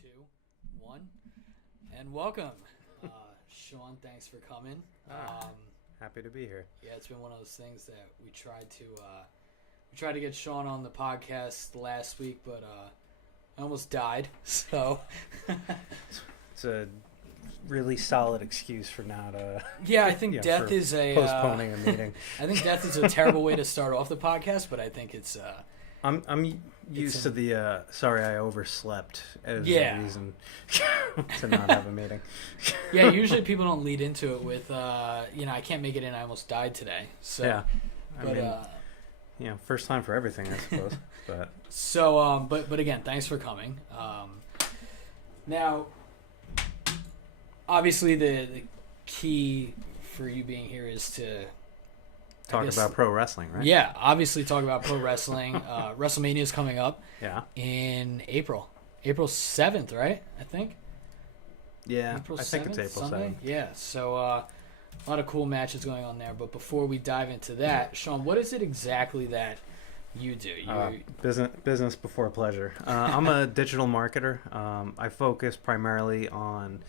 2, 1, and welcome. Sean, thanks for coming. Happy to be here. Yeah, it's been one of those things that we tried to get Sean on the podcast last week, but I almost died. So It's a really solid excuse for not yeah, I think death is a postponing a meeting. I think death is a terrible way to start off the podcast, but I think it's I'm used to the sorry I overslept as Yeah. a reason to not have a meeting. yeah. Usually people don't lead into it with I can't make it in. I almost died today. So Yeah, but first time for everything, I suppose. But So, but again, thanks for coming. Now, obviously, the key for you being here is to talk about pro wrestling, right? Yeah, obviously talk about pro wrestling. WrestleMania is coming up. Yeah. In April 7th, right? I think. Yeah, April I think 7th, it's April Sunday? 7th. Yeah. So a lot of cool matches going on there. But before we dive into that, Sean, what is it exactly that you do? Business before pleasure. I'm a digital marketer. I focus primarily on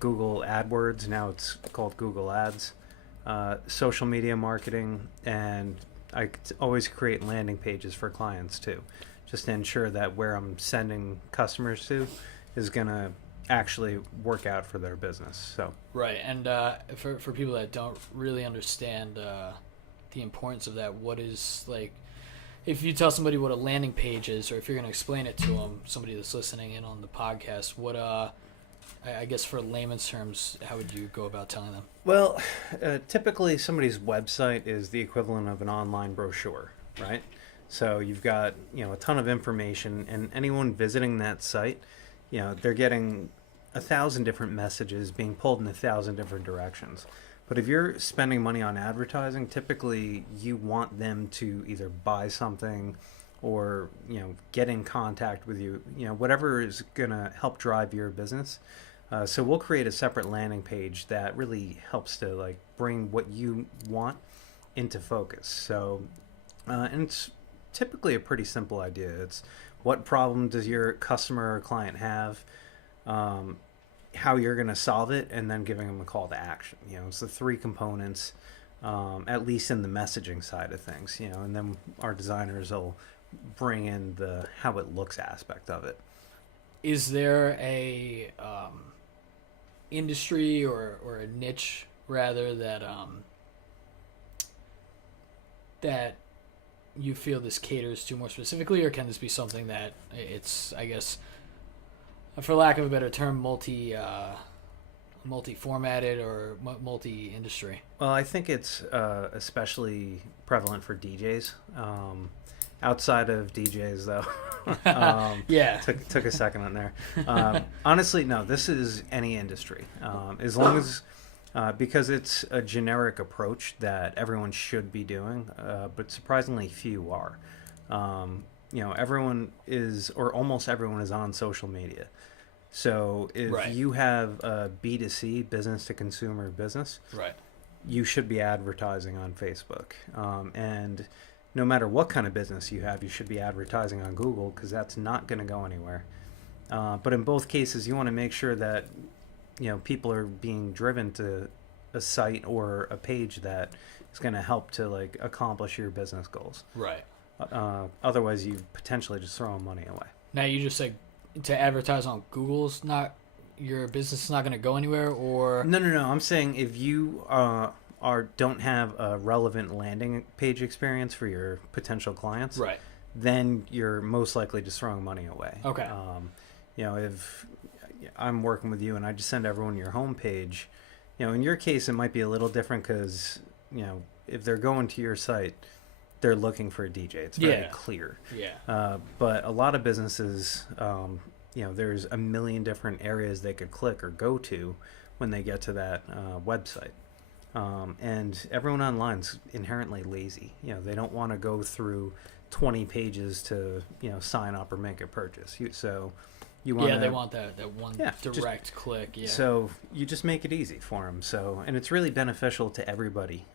Google AdWords. Now it's called Google Ads. Social media marketing, and I always create landing pages for clients too, just to ensure that where I'm sending customers to is going to actually work out for their business. So Right, and for people that don't really understand the importance of that, what is, like, if you tell somebody what a landing page is, or if you're going to explain it to them, somebody that's listening in on the podcast, what I guess for layman's terms, how would you go about telling them? Well, typically somebody's website is the equivalent of an online brochure, right? So you've got, a ton of information, and anyone visiting that site, they're getting 1,000 different messages being pulled in 1,000 different directions. But if you're spending money on advertising, typically you want them to either buy something or, get in contact with you, whatever is going to help drive your business. So we'll create a separate landing page that really helps to bring what you want into focus. So, and it's typically a pretty simple idea. It's what problem does your customer or client have, how you're going to solve it, and then giving them a call to action. It's the three components, at least in the messaging side of things. And then our designers will bring in the how it looks aspect of it. Is there a industry or a niche rather that that you feel this caters to more specifically, or can this be something that it's, I guess, for lack of a better term, multi-formatted or multi-industry? Well, I think it's especially prevalent for DJs. Outside of DJs, though, Yeah. took a second on there. Honestly, no, this is any industry. As long as, because it's a generic approach that everyone should be doing, but surprisingly few are. Everyone is, or almost everyone is on social media. So if Right. you have a B2C, business to consumer business, Right. you should be advertising on Facebook. And no matter what kind of business you have, you should be advertising on Google, because that's not going to go anywhere. But in both cases, you want to make sure that people are being driven to a site or a page that is going to help to accomplish your business goals. Right. Otherwise, you potentially just throwing money away. Now, you just said to advertise on Google's not, your business is not going to go anywhere, or No. I'm saying if you don't have a relevant landing page experience for your potential clients, right. then you're most likely just throwing money away. Okay. If I'm working with you and I just send everyone your homepage, in your case it might be a little different because, if they're going to your site, they're looking for a DJ. It's very clear. Yeah. But a lot of businesses, there's a million different areas they could click or go to when they get to that website. And everyone online's inherently lazy. They don't want to go through 20 pages to, sign up or make a purchase. You want they want that one direct click. Yeah. So you just make it easy for them. And it's really beneficial to everybody,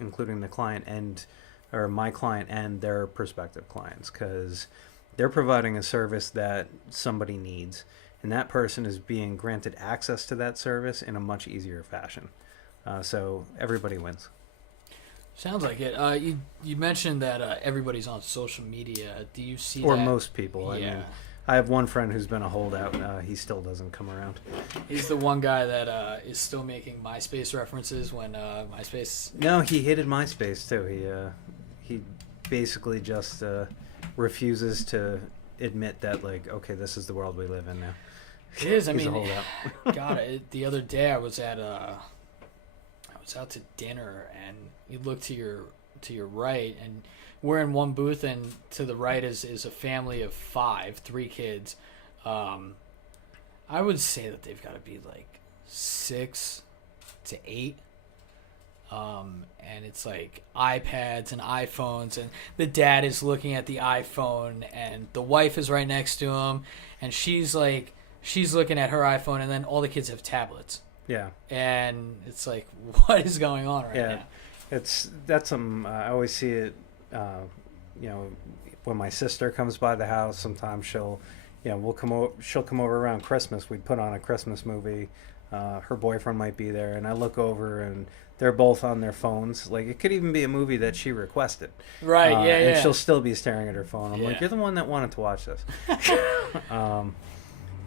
including the client or my client and their prospective clients, because they're providing a service that somebody needs, and that person is being granted access to that service in a much easier fashion. So everybody wins. Sounds like it. You mentioned that everybody's on social media. Do you see Or that? most people. I mean, I have one friend who's been a holdout. He still doesn't come around. He's the one guy that is still making MySpace references when MySpace... No, he hated MySpace too. He basically just refuses to admit that, like, okay, this is the world we live in now. It is. I He's mean, a holdout. God, the other day I was out to dinner, and you look to your right, and we're in one booth, and to the right is a family of three kids. I would say that they've got to be like 6 to 8. And it's like iPads and iPhones, and the dad is looking at the iPhone, and the wife is right next to him, and she's looking at her iPhone, and then all the kids have tablets. Yeah. And it's like, what is going on right now? That's I always see it, when my sister comes by the house. Sometimes she'll come over around Christmas. We'd put on a Christmas movie. Her boyfriend might be there, and I look over, and they're both on their phones. Like, it could even be a movie that she requested. Right, And she'll still be staring at her phone. I'm like, Yeah. you're the one that wanted to watch this.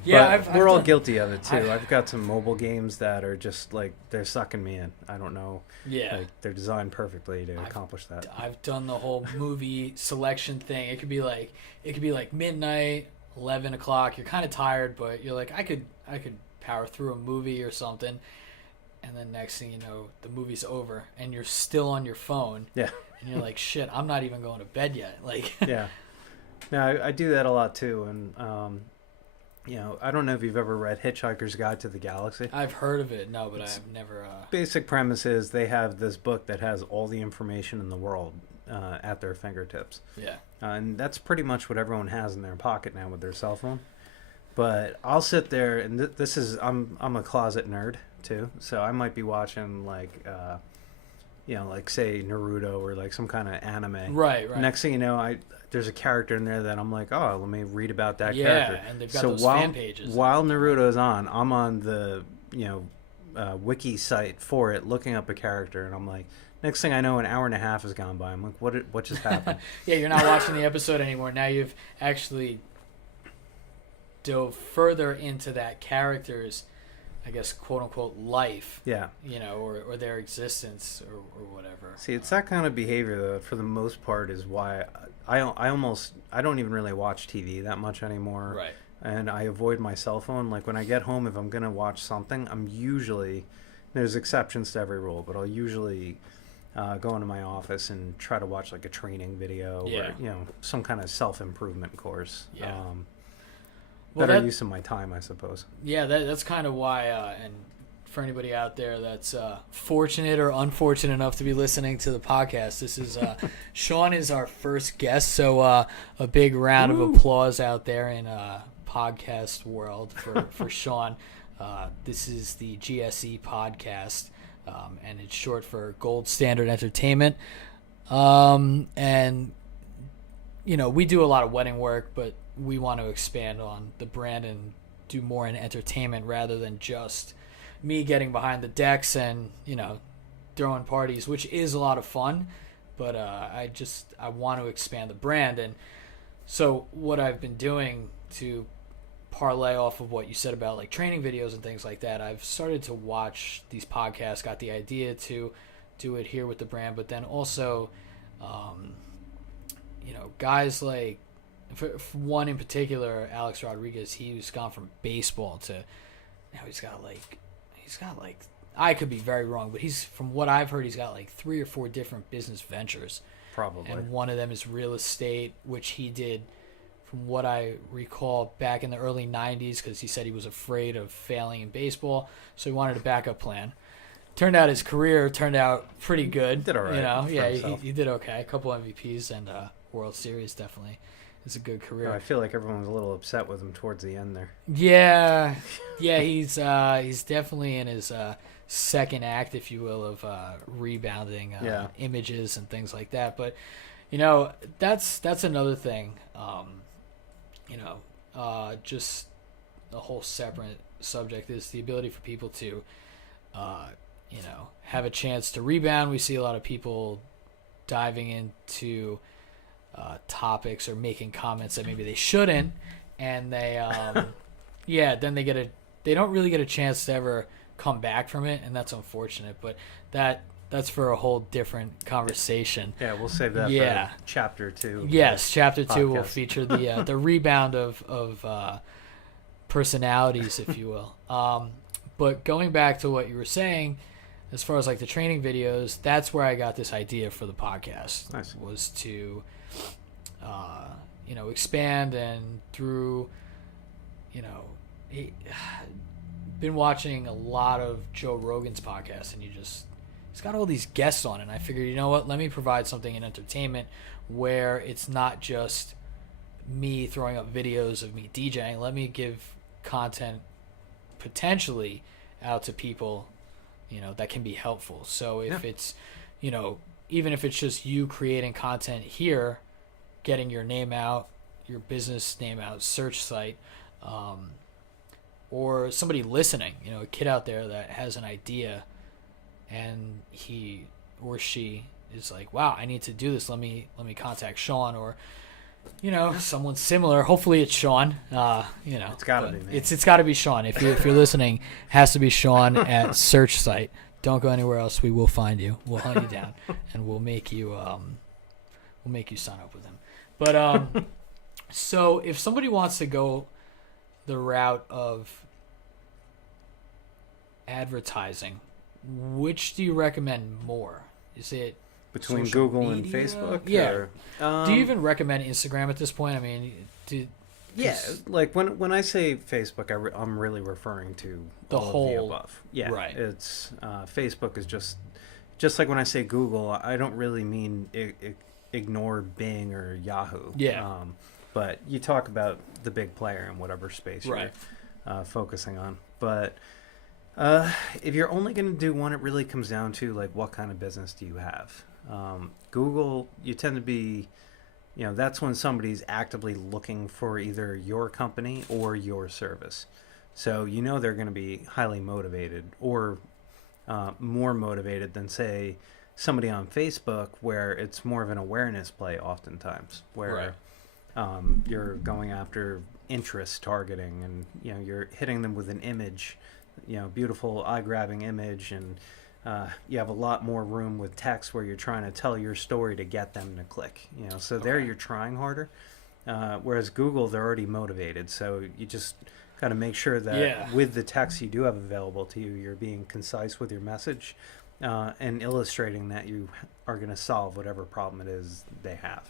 Yeah, we're all guilty of it too. I've got some mobile games that are just like, they're sucking me in. I don't know. Yeah. Like, they're designed perfectly to accomplish that. I've done the whole movie selection thing. It could be like midnight, 11 o'clock. You're kind of tired, but you're like, I could power through a movie or something. And then next thing you know, the movie's over, and you're still on your phone. Yeah. And you're like, shit, I'm not even going to bed yet. Like. Yeah. No, I do that a lot too, and I don't know if you've ever read Hitchhiker's Guide to the Galaxy. I've heard of it, no, but I've never... Basic premise is they have this book that has all the information in the world at their fingertips. Yeah. And that's pretty much what everyone has in their pocket now with their cell phone. But I'll sit there, and this is... I'm a closet nerd, too, so I might be watching, like, like, say, Naruto or, like, some kind of anime. Right. Next thing you know, there's a character in there that I'm like, oh, let me read about that character. Yeah, and they've got those fan pages. While Naruto's on, I'm on the wiki site for it, looking up a character, and I'm like, next thing I know, an hour and a half has gone by. I'm like, what just happened? Yeah, you're not watching the episode anymore. Now you've actually dove further into that character's, I guess, quote unquote, life. Yeah. Or their existence or whatever. See, it's that kind of behavior that, for the most part, is why I don't even really watch TV that much anymore. Right. And I avoid my cell phone. Like, when I get home, if I'm gonna watch something, there's exceptions to every rule, but I'll usually go into my office and try to watch, like, a training video or some kind of self-improvement course. Yeah. Better use of my time, I suppose. Yeah, that's kind of why, and for anybody out there that's fortunate or unfortunate enough to be listening to the podcast, this is Sean is our first guest, so a big round of applause out there in podcast world for Sean. This is the GSE podcast, and it's short for Gold Standard Entertainment. And we do a lot of wedding work, but we want to expand on the brand and do more in entertainment rather than just me getting behind the decks and throwing parties, which is a lot of fun, but I want to expand the brand. And so what I've been doing to parlay off of what you said about, like, training videos and things like that, I've started to watch these podcasts, got the idea to do it here with the brand, but then also guys like, for one in particular, Alex Rodriguez, he's gone from baseball to now he's got like I could be very wrong, but from what I've heard, he's got like 3 or 4 different business ventures. Probably. And one of them is real estate, which he did, from what I recall, back in the early 90s, because he said he was afraid of failing in baseball, so he wanted a backup plan. Turned out his career turned out pretty good. Did all right. He did okay. A couple MVPs and World Series, definitely. It's a good career. I feel like everyone was a little upset with him towards the end there. Yeah, he's definitely in his second act, if you will, of rebounding images and things like that. But that's another thing. just a whole separate subject is the ability for people to, have a chance to rebound. We see a lot of people diving into topics or making comments that maybe they shouldn't, and they, then they don't really get a chance to ever come back from it, and that's unfortunate. But that's for a whole different conversation. Yeah, we'll save that for chapter 2. Yes, chapter 2 podcast. will feature the rebound of personalities, if you will. But going back to what you were saying, as far as like the training videos, that's where I got this idea for the podcast. Nice. Was to, expand, and through, been watching a lot of Joe Rogan's podcast, and he's got all these guests on, and I figured, you know what, let me provide something in entertainment where it's not just me throwing up videos of me DJing. Let me give content potentially out to people, that can be helpful. So if it's, even if it's just you creating content here, getting your name out, your business name out, search site, or somebody listening, a kid out there that has an idea and he or she is like, wow, I need to do this. Let me contact Sean, or, someone similar. Hopefully it's Sean. It's gotta be me. It's gotta be Sean. If you're listening, it has to be Sean at search site. Don't go anywhere else. We will find you. We'll hunt you down, and we'll make you sign up with him. But so if somebody wants to go the route of advertising, which do you recommend more? Is it between social Google media? and Facebook? Yeah. Or, do you even recommend Instagram at this point? I mean, yeah, like when I say Facebook, I'm really referring to the all whole of the above. Yeah, right. It's Facebook is just like when I say Google, I don't really mean ignore Bing or Yahoo. Yeah. But you talk about the big player in whatever space right. you're focusing on. But if you're only going to do one, it really comes down to like what kind of business do you have. Google, you tend to be, that's when somebody's actively looking for either your company or your service. So they're going to be highly motivated, or more motivated than, say, somebody on Facebook, where it's more of an awareness play oftentimes, where you're going after interest targeting, and you're hitting them with an image, beautiful eye-grabbing image, and you have a lot more room with text where you're trying to tell your story to get them to click. So there you're trying harder. Whereas Google, they're already motivated, so you just got to make sure that with the text you do have available to you, you're being concise with your message, and illustrating that you are going to solve whatever problem it is they have.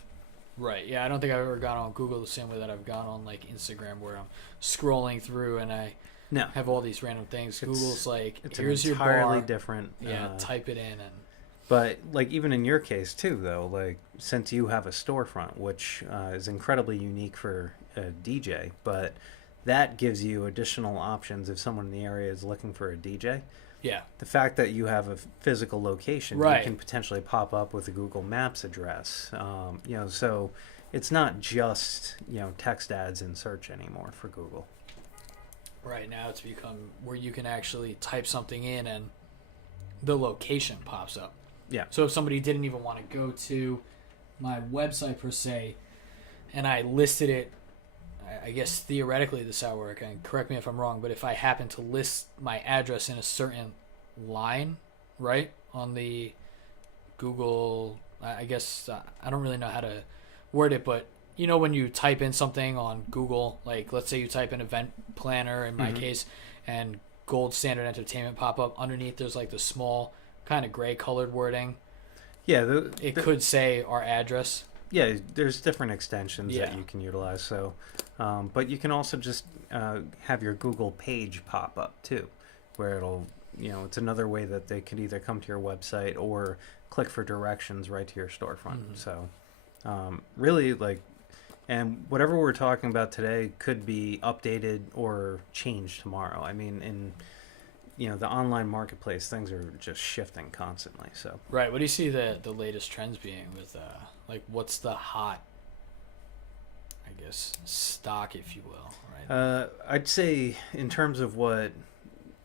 Right. Yeah, I don't think I've ever gone on Google the same way that I've gone on like Instagram, where I'm scrolling through and I have all these random things. Google's like, here's your bar. It's entirely different. Type it in. But like even in your case too, though, like since you have a storefront, which is incredibly unique for a DJ, but that gives you additional options if someone in the area is looking for a DJ. Yeah. The fact that you have a physical location, you can potentially pop up with a Google Maps address. So it's not just, text ads in search anymore for Google. Right, now it's become where you can actually type something in and the location pops up. Yeah. So if somebody didn't even want to go to my website per se, and I listed it, I guess theoretically this is how it works, and correct me if I'm wrong, but if I happen to list my address in a certain line, right, on the Google, I guess, I don't really know how to word it, but when you type in something on Google, like let's say you type in event planner in my case, and Gold Standard Entertainment pop up, underneath there's like the small kind of gray colored wording. Yeah. It could say our address. Yeah, there's different extensions that you can utilize. So, but you can also just have your Google page pop up too, where it'll, it's another way that they could either come to your website or click for directions right to your storefront. So, really, like, and whatever we're talking about today could be updated or changed tomorrow. I mean, in the online marketplace, things are just shifting constantly. So right, what do you see the latest trends being with like what's the hot, I guess, stock, if you will, right? I'd say in terms of what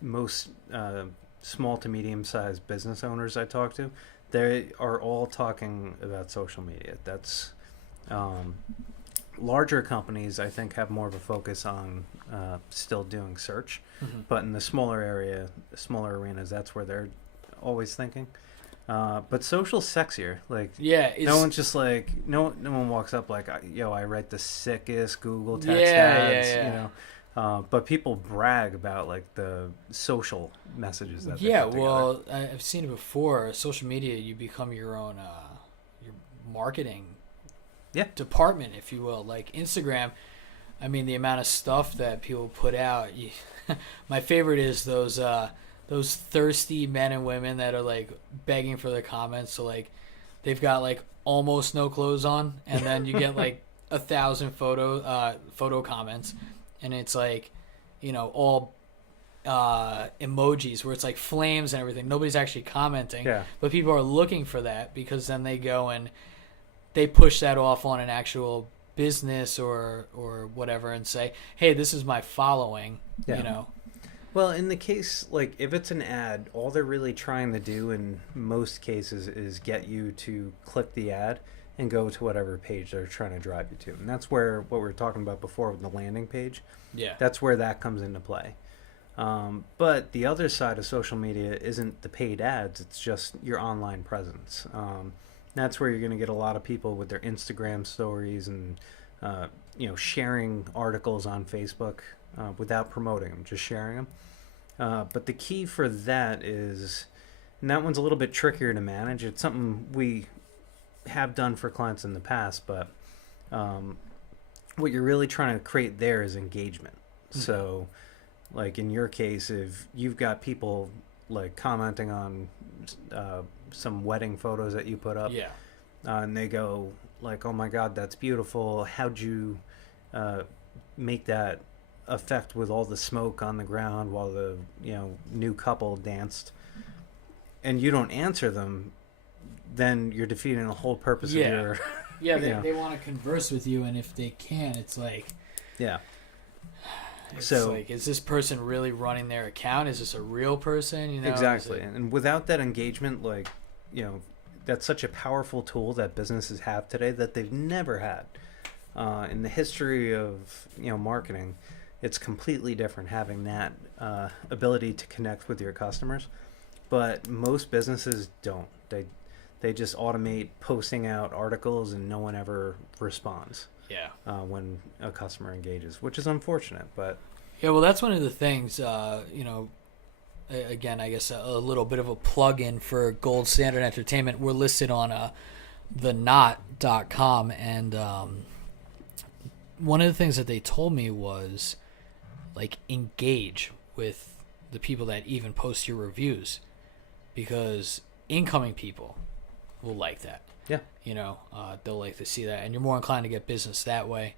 most small to medium-sized business owners I talk to, they are all talking about social media. That's larger companies, I think, have more of a focus on still doing search, but in the smaller arenas, that's where they're always thinking. But social's sexier. Like, no one's just like, no one walks up like, yo, I write the sickest Google text ads, you know. But people brag about like the social messages that they put together. Well, I've seen it before. Social media, you become your own your marketing department, if you will. Like Instagram, I mean, the amount of stuff that people put out. My favorite is those thirsty men and women that are like begging for their comments. So like they've got like almost no clothes on, and then you get like 1,000 photo comments, and it's like, you know, all emojis where it's like flames and everything. Nobody's actually commenting, but people are looking for that because then they go and they push that off on an actual business or whatever and say, hey, this is my following, you know. Well, in the case, like, if it's an ad, all they're really trying to do in most cases is get you to click the ad and go to whatever page they're trying to drive you to. And that's where what we were talking about before with the landing page. Yeah. That's where that comes into play. But the other side of social media isn't the paid ads. It's just your online presence. That's where you're going to get a lot of people with their Instagram stories and, you know, sharing articles on Facebook without promoting them, just sharing them. But the key for that is, and that one's a little bit trickier to manage. It's something we have done for clients in the past, but what you're really trying to create there is engagement. So, like in your case, if you've got people like commenting on some wedding photos that you put up, and they go like, "Oh my God, that's beautiful. How'd you make that effect with all the smoke on the ground while the new couple danced?" And you don't answer them, then you're defeating the whole purpose of your. They want to converse with you, and if they can, it's like. It's so like, is this person really running their account? Is this a real person? You know, exactly. And without that engagement, like, that's such a powerful tool that businesses have today that they've never had in the history of marketing. It's completely different having that ability to connect with your customers, but most businesses don't. They just automate posting out articles and no one ever responds. When a customer engages, which is unfortunate, but well, that's one of the things. Again, I guess a little bit of a plug-in for Gold Standard Entertainment. We're listed on thenot.com, and one of the things that they told me was like engage with the people that even post your reviews, because incoming people will like that. They'll like to see that, and you're more inclined to get business that way.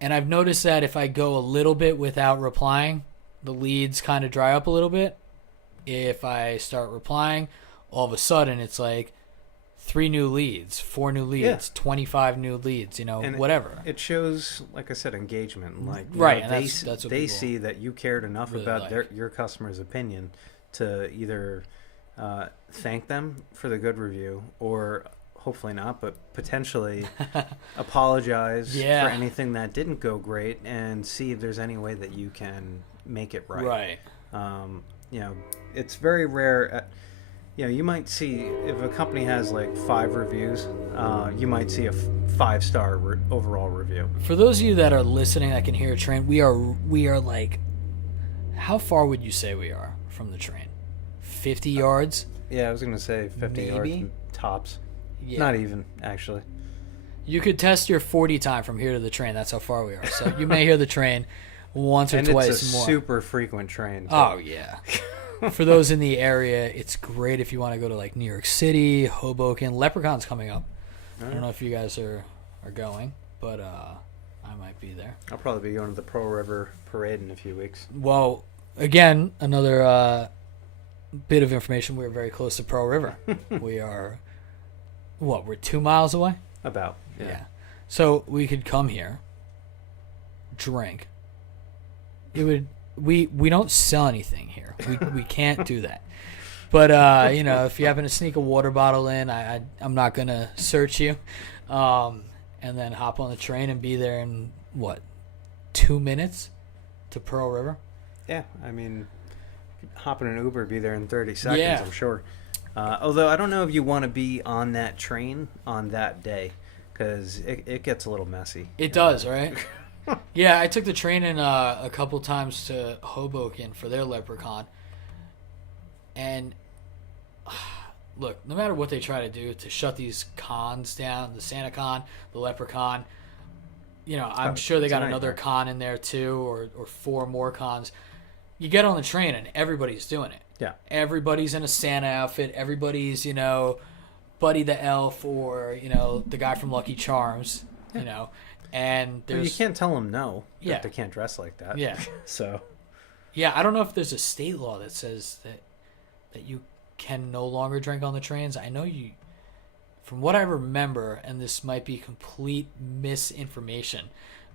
And I've noticed that if I go a little bit without replying, the leads kind of dry up a little bit. If I start replying, all of a sudden it's like 3 new leads, 4 new leads, 25 new leads, and whatever. It shows, like I said, engagement. Like, and that's what they see that you cared enough really about your customer's opinion to either thank them for the good review, or hopefully not, but potentially apologize for anything that didn't go great and see if there's any way that you can make it right. It's very rare. You might see if a company has like 5 reviews, you might see a 5-star overall review. For those of you that are listening, I can hear a train. We are like, how far would you say we are from the train? 50 yards? Yeah, I was going to say 50 yards tops. Not even, actually. You could test your 40 time from here to the train. That's how far we are. So you may hear the train once or twice more. And it's a super frequent train, too. Oh, yeah. For those in the area, it's great if you want to go to like New York City, Hoboken. Leprechaun's coming up. I don't know if you guys are going, but I might be there. I'll probably be going to the Pearl River Parade in a few weeks. Well, again, another bit of information. We're very close to Pearl River. We are, we're 2 miles away? About, yeah. So we could come here, drink, it would. We don't sell anything here. We can't do that. But if you happen to sneak a water bottle in, I'm not gonna search you, and then hop on the train and be there in 2 minutes to Pearl River. Yeah, I mean, hop in an Uber, be there in 30 seconds. Yeah. I'm sure. Although I don't know if you want to be on that train on that day, because it gets a little messy. It does, right? Yeah, I took the train in a couple times to Hoboken for their Leprechaun. And look, no matter what they try to do to shut these cons down, the Santa Con, the Leprechaun, I'm sure they got another con in there too, or 4 more cons. You get on the train and everybody's doing it. Yeah. Everybody's in a Santa outfit. Everybody's, Buddy the Elf or, the guy from Lucky Charms, and there's... You can't tell them no. Yeah. They can't dress like that. Yeah. So... Yeah, I don't know if there's a state law that says that you can no longer drink on the trains. I know you, from what I remember, and this might be complete misinformation,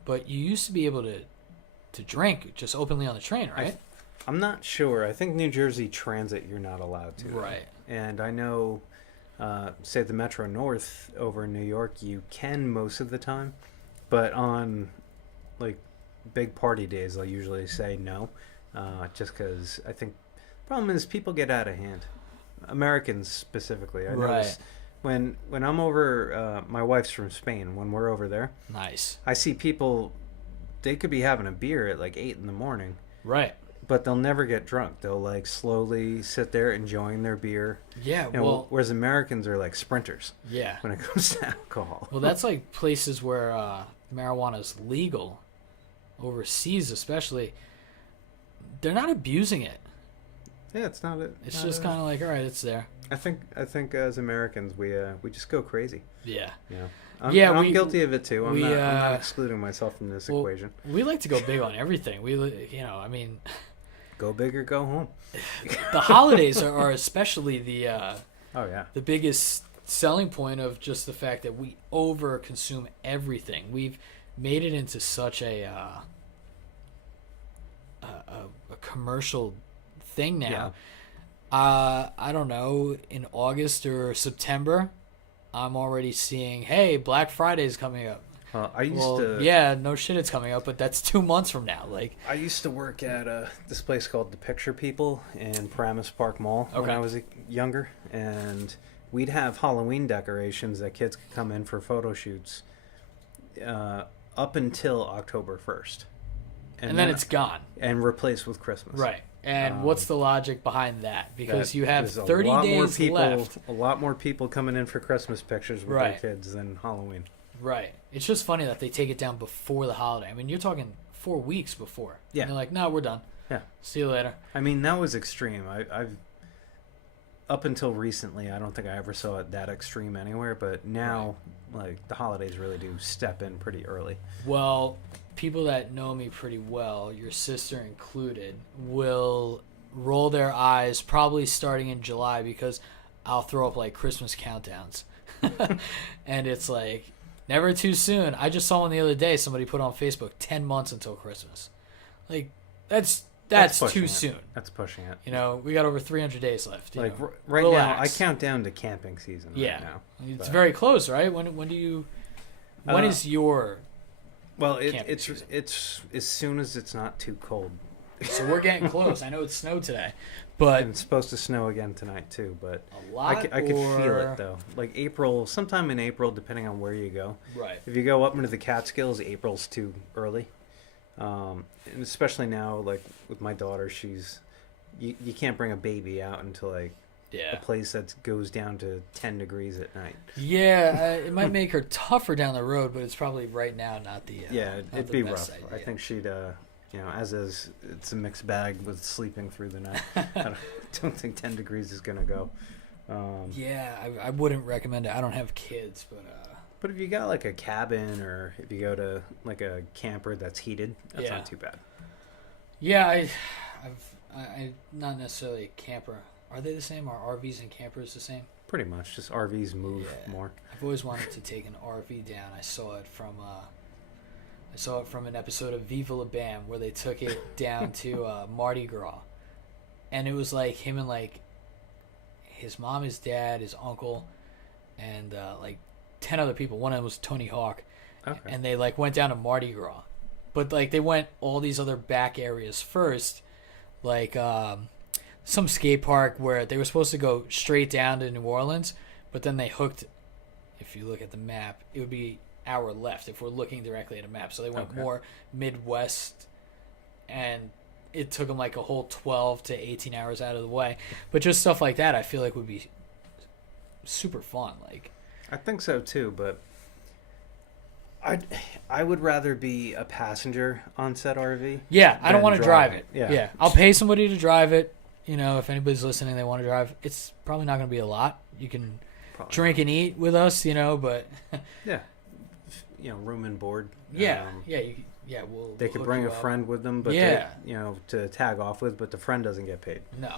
but you used to be able to drink just openly on the train, right? I'm not sure. I think New Jersey Transit you're not allowed to. Right. And I know, say the Metro North over in New York, you can most of the time, but on like big party days, they'll usually say no, just because I think the problem is people get out of hand. Americans specifically. I notice when I'm over, my wife's from Spain. When we're over there, nice. I see people. They could be having a beer at like 8 a.m. Right. But they'll never get drunk. They'll like slowly sit there enjoying their beer. Yeah. Whereas Americans are like sprinters. Yeah. When it comes to alcohol. Well, that's like places where marijuana is legal, overseas especially. They're not abusing it. Yeah, it's not. It's just kind of like, all right, it's there. I think as Americans we just go crazy. Yeah. Yeah. I'm guilty of it too. I'm not excluding myself from this equation. We like to go big on everything. Go big or go home. The holidays are especially the the biggest selling point of just the fact that we over consume everything. We've made it into such a commercial thing now. Yeah. I don't know, in August or September, I'm already seeing, hey, Black Friday's coming up. Yeah, no shit, it's coming up, but that's 2 months from now. Like, I used to work at this place called The Picture People in Paramus Park Mall when I was younger, and we'd have Halloween decorations that kids could come in for photo shoots up until October 1st. And then it's gone. And replaced with Christmas. Right. And what's the logic behind that? Because you have 30 days left. A lot more people coming in for Christmas pictures with their kids than Halloween. Right. It's just funny that they take it down before the holiday. I mean, you're talking 4 weeks before. Yeah. And they're like, no, we're done. Yeah. See you later. I mean, that was extreme. I've up until recently, I don't think I ever saw it that extreme anywhere. But now, like, the holidays really do step in pretty early. Well, people that know me pretty well, your sister included, will roll their eyes probably starting in July because I'll throw up like Christmas countdowns. And it's like, never too soon. I just saw one the other day, somebody put on Facebook, 10 months until Christmas. Like, that's too soon. That's pushing it. We got over 300 days left. Like right now, I count down to camping season. Yeah. Right now. It's very close, right? When do you? When is your? Well, it's as soon as it's not too cold. So we're getting close. I know it snowed today, but and it's supposed to snow again tonight too. But a lot. I could feel it though. Like April, sometime in April, depending on where you go. Right. If you go up into the Catskills, April's too early. And especially now, like with my daughter, you can't bring a baby out until like a place that goes down to 10 degrees at night. Yeah, it might make her tougher down the road, but it's probably right now not the it'd be rough. Idea. I think she'd as is, it's a mixed bag with sleeping through the night. I don't think 10 degrees is gonna go. I wouldn't recommend it. I don't have kids, but if you got like a cabin or if you go to like a camper that's heated, that's not too bad. Yeah, I'm not necessarily a camper. Are they the same? Are RVs and campers the same? Pretty much, just RVs move more. I've always wanted to take an RV down. I saw it from I saw it from an episode of Viva La Bam where they took it down to Mardi Gras, and it was like him and like his mom, his dad, his uncle, and like 10 other people. One of them was Tony Hawk, and they like went down to Mardi Gras, but like they went all these other back areas first, like some skate park where they were supposed to go straight down to New Orleans, but then they hooked. If you look at the map, it would be our left if we're looking directly at a map. So they went more Midwest, and it took them like a whole 12 to 18 hours out of the way. But just stuff like that, I feel like would be super fun. Like, I think so too, but I would rather be a passenger on said RV. Yeah, I don't want to drive it. Yeah, I'll pay somebody to drive it. You know, if anybody's listening, they want to drive. It's probably not going to be a lot. You can drink and eat with us, you know, but yeah. You know, room and board. Yeah, They could bring a friend with them, but they, you know, to tag off with, but the friend doesn't get paid. No.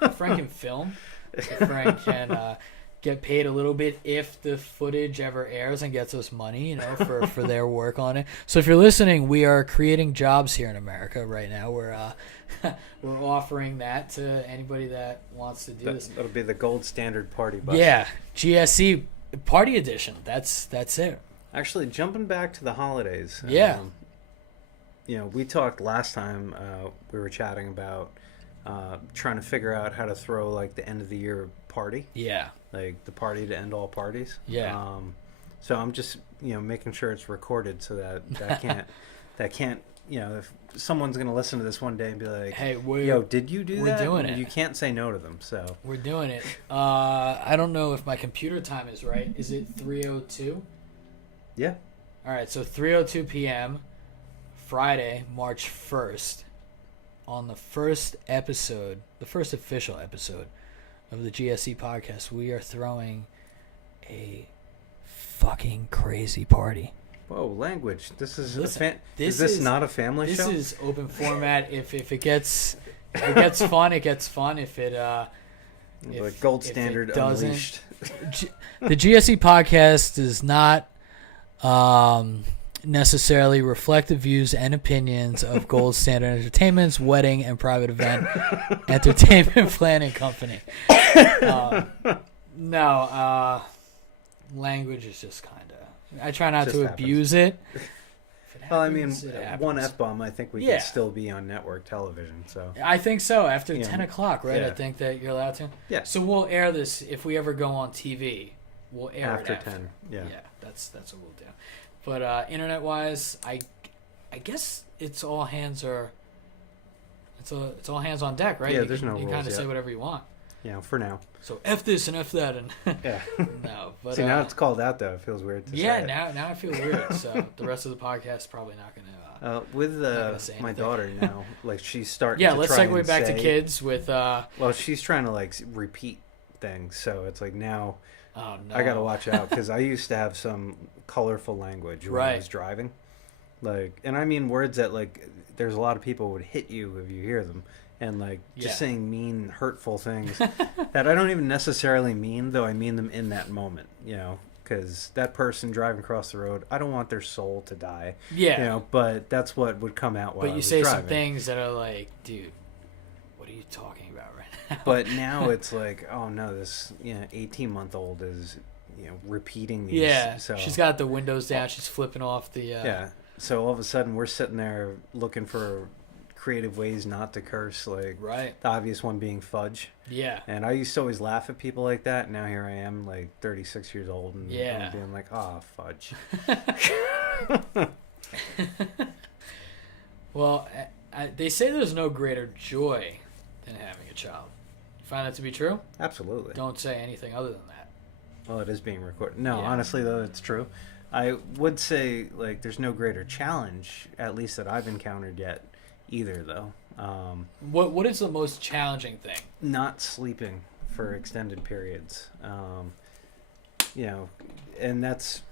The friend can film. The friend can get paid a little bit if the footage ever airs and gets us money, you know, for their work on it. So if you're listening, we are creating jobs here in America right now. We're offering that to anybody that wants to do this. That'll be the gold standard party bus. Yeah, GSE Party Edition. That's it. Actually, jumping back to the holidays. Yeah. You know, we talked last time, we were chatting about trying to figure out how to throw, like, the end of the year party. Yeah. Like, the party to end all parties. Yeah. So I'm just, you know, making sure it's recorded so that can't, you know, if someone's going to listen to this one day and be like, hey, yo, did you do that? We're doing it. You can't say no to them, so. We're doing it. I don't know if my computer time is right. Is it 3:02? Yeah. All right, so 3:02 p.m. Friday, March 1st, on the first episode, the first official episode of the GSE podcast, we are throwing a fucking crazy party. Whoa, language. This is is this not a family show? This is open format. If it gets fun, it gets fun. If it like gold standard unleashed. The GSE podcast does not necessarily reflect the views and opinions of Gold Standard Entertainment's wedding and private event entertainment planning company. No, language is just kind of. I try not to abuse it. Well, I mean, one F-bomb, I think we could still be on network television. So I think so. After 10 o'clock, right? Yeah. I think that you're allowed to. Yeah. So we'll air this if we ever go on TV. We'll air after it after 10. Yeah. Yeah, that's what we'll do. But internet-wise, I guess it's all hands it's all hands on deck, right? Yeah, there's no rules. You kind of say whatever you want. Yeah, for now. So F this and F that and yeah. No, but see, now it's called out though. It feels weird to say it. now I feel weird. So the rest of the podcast is probably not gonna. With my daughter now, like she's starting. Yeah, to let's try segue and back say, to kids with. Well, she's trying to like repeat things, so it's like now. Oh no! I gotta watch out because I used to have some colorful language when I was driving, like, and I mean words that like there's a lot of people would hit you if you hear them, and like just saying mean, hurtful things that I don't even necessarily mean, though I mean them in that moment, you know, because that person driving across the road, I don't want their soul to die, you know, but that's what would come out while I was say driving. Some things that are like, dude, what are you talking about right now? But now it's like, oh no, this 18-month-old is repeating these. Yeah, so she's got the windows down. She's flipping off the. Yeah, so all of a sudden we're sitting there looking for creative ways not to curse, like the obvious one being fudge. Yeah. And I used to always laugh at people like that. Now here I am, like 36 years old, and I'm being like, oh, fudge. Well, they say there's no greater joy than having a child. You find that to be true? Absolutely. Don't say anything other than that. Well, it is being recorded. No, honestly, though, it's true. I would say, like, there's no greater challenge, at least that I've encountered yet, either, though. What is the most challenging thing? Not sleeping for extended periods. And that's,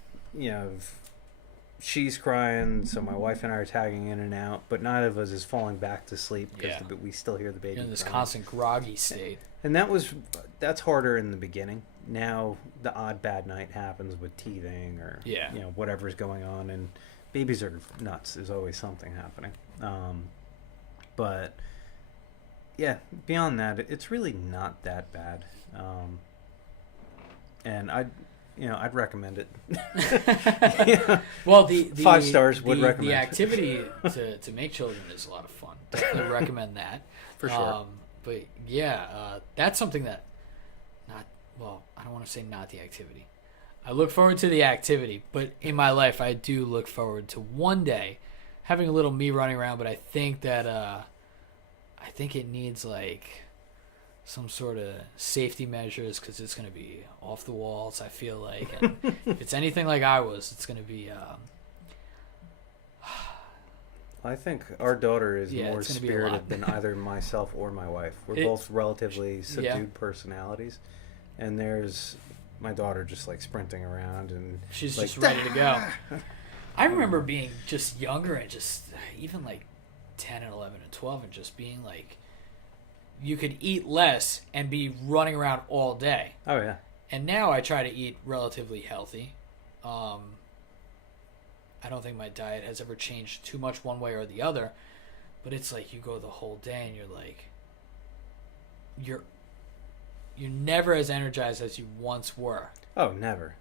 she's crying, so my wife and I are tagging in and out, but neither of us is falling back to sleep because we still hear the baby in this crying. constant groggy state. And that's harder in the beginning. Now the odd bad night happens with teething or whatever's going on, and babies are nuts. There's always something happening. But yeah, beyond that, it's really not that bad. And I'd recommend it. Yeah. Well, the 5 stars would recommend. The activity to make children is a lot of fun. Definitely recommend that For sure. But yeah, that's something that I don't want to say not the activity. I look forward to the activity, but in my life, I do look forward to one day having a little me running around. But I think that I think it needs like some sort of safety measures because it's going to be off the walls, I feel like. And if it's anything like I was, it's going to be... I think our daughter is more it's gonna be a spirited lot. than either myself or my wife. We're both relatively subdued personalities. And there's my daughter just like sprinting around and... She's like, just ready to go. I remember being just younger and just even like 10 and 11 and 12 and just being like... You could eat less and be running around all day. Oh, yeah. And now I try to eat relatively healthy. I don't think my diet has ever changed too much one way or the other. But it's like you go the whole day and you're like... You're never as energized as you once were. Oh, never.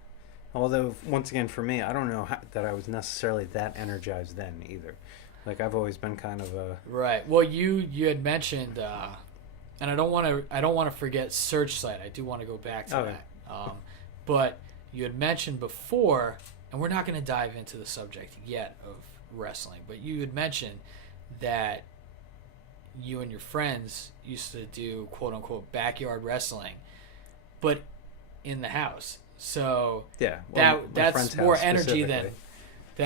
Although, once again, for me, I don't know that I was necessarily that energized then either. Like, I've always been kind of a... Right. Well, you had mentioned... and I don't want to forget Search Site. I do want to go back to that. But you had mentioned before, and we're not going to dive into the subject yet of wrestling, but you had mentioned that you and your friends used to do quote unquote backyard wrestling, but in the house. So yeah, well, that's more energy than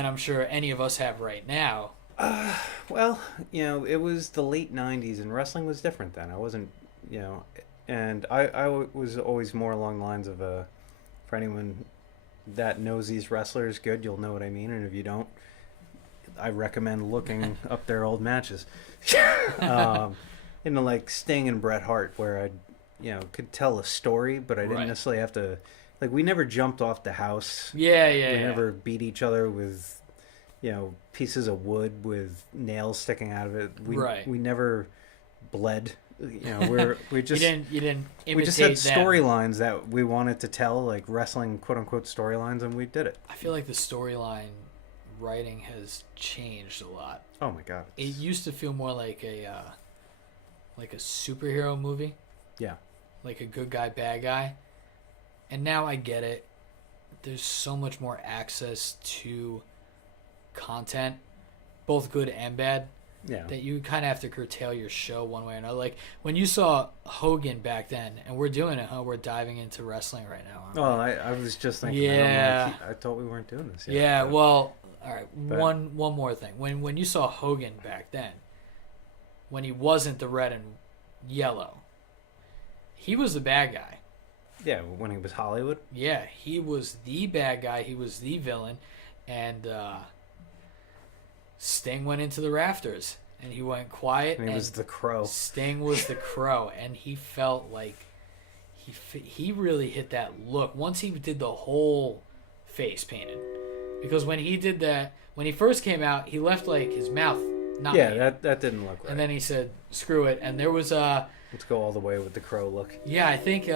I'm sure any of us have right now. Well, it was the late 90s and wrestling was different then. I wasn't, and I was always more along the lines of, for anyone that knows these wrestlers good, you'll know what I mean. And if you don't, I recommend looking up their old matches. Like Sting and Bret Hart, where I, could tell a story, but I didn't necessarily have to, like, we never jumped off the house. We never beat each other with... pieces of wood with nails sticking out of it. We never bled. We just you didn't imitate we just had them. storylines that we wanted to tell, like wrestling quote unquote storylines, and we did it. I feel like the storyline writing has changed a lot. Oh my god! It used to feel more like a superhero movie. Yeah. Like a good guy, bad guy. And now I get it. There's so much more access to content, both good and bad, that you kind of have to curtail your show one way or another. Like when you saw Hogan back then, and we're doing it, we're diving into wrestling right now. Oh, I was just thinking. Yeah, I thought we weren't doing this yet. Yeah, well, all right. One more thing. When you saw Hogan back then, when he wasn't the red and yellow, he was the bad guy. Yeah, when he was Hollywood. Yeah, he was the bad guy. He was the villain, and Sting went into the rafters, and he went quiet. And he was the Crow. Sting was the Crow, and he felt like he really hit that look once he did the whole face painted. Because when he did that, when he first came out, he left like his mouth not made. that didn't look right. And then he said, "Screw it." And there was let's go all the way with the Crow look. Yeah, I think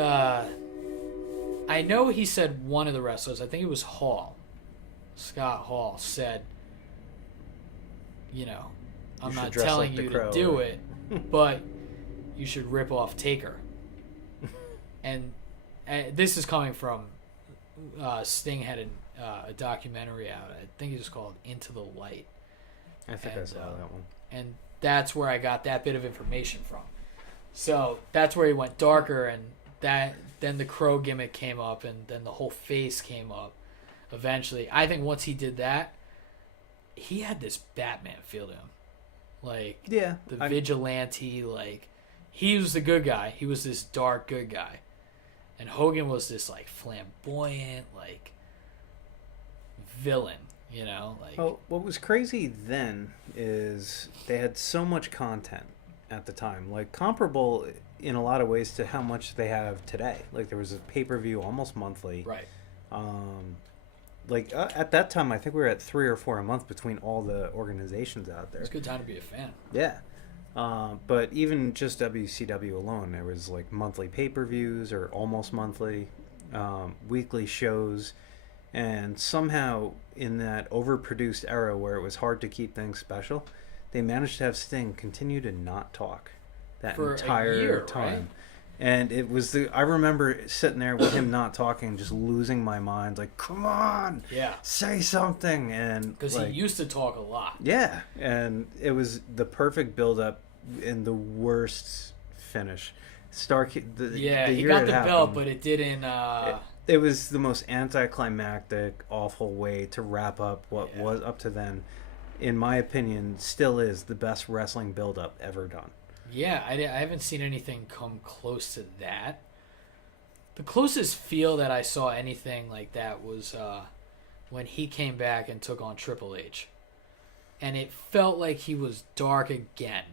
I know he said one of the wrestlers. I think it was Hall. Scott Hall said, I'm not telling you to do it, but you should rip off Taker. and this is coming from Sting had a documentary out. I think it was called Into the Light. I think I saw that one. And that's where I got that bit of information from. So that's where he went darker, and then the Crow gimmick came up, and then the whole face came up eventually. I think once he did that, he had this Batman feel to him. Like, the vigilante, like, he was the good guy. He was this dark good guy. And Hogan was this, like, flamboyant, like, villain, like... Well, what was crazy then is they had so much content at the time. Like, comparable in a lot of ways to how much they have today. Like, there was a pay-per-view almost monthly. Right. like at that time, I think we were at 3 or 4 a month between all the organizations out there. It's a good time to be a fan. Yeah. But even just WCW alone, there was like monthly pay-per-views or almost monthly, weekly shows, and somehow in that overproduced era where it was hard to keep things special, they managed to have Sting continue to not talk that For entire a year, time. right? And it was I remember sitting there with him not talking, just losing my mind, like, come on, Yeah. say something. And Because like, he used to talk a lot. yeah, and it was the perfect build-up and the worst finish. Yeah, the he year got it the belt, happened, but it didn't. it was the most anticlimactic, awful way to wrap up what Yeah. was up to then, in my opinion, still is the best wrestling build-up ever done. Yeah, I haven't seen anything come close to that. The closest feel that I saw anything like that was when he came back and took on Triple H. And it felt like he was dark again.